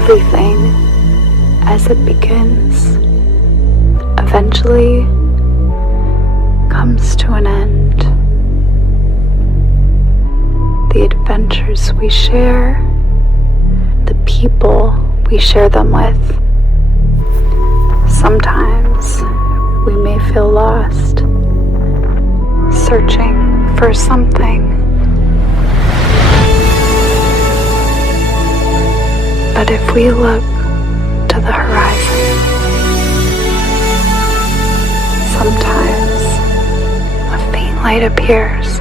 Everything, as it begins, eventually comes to an end. The adventures we share, the people we share them with. Sometimes we may feel lost, searching for something. But if we look to the horizon, sometimes a faint light appears.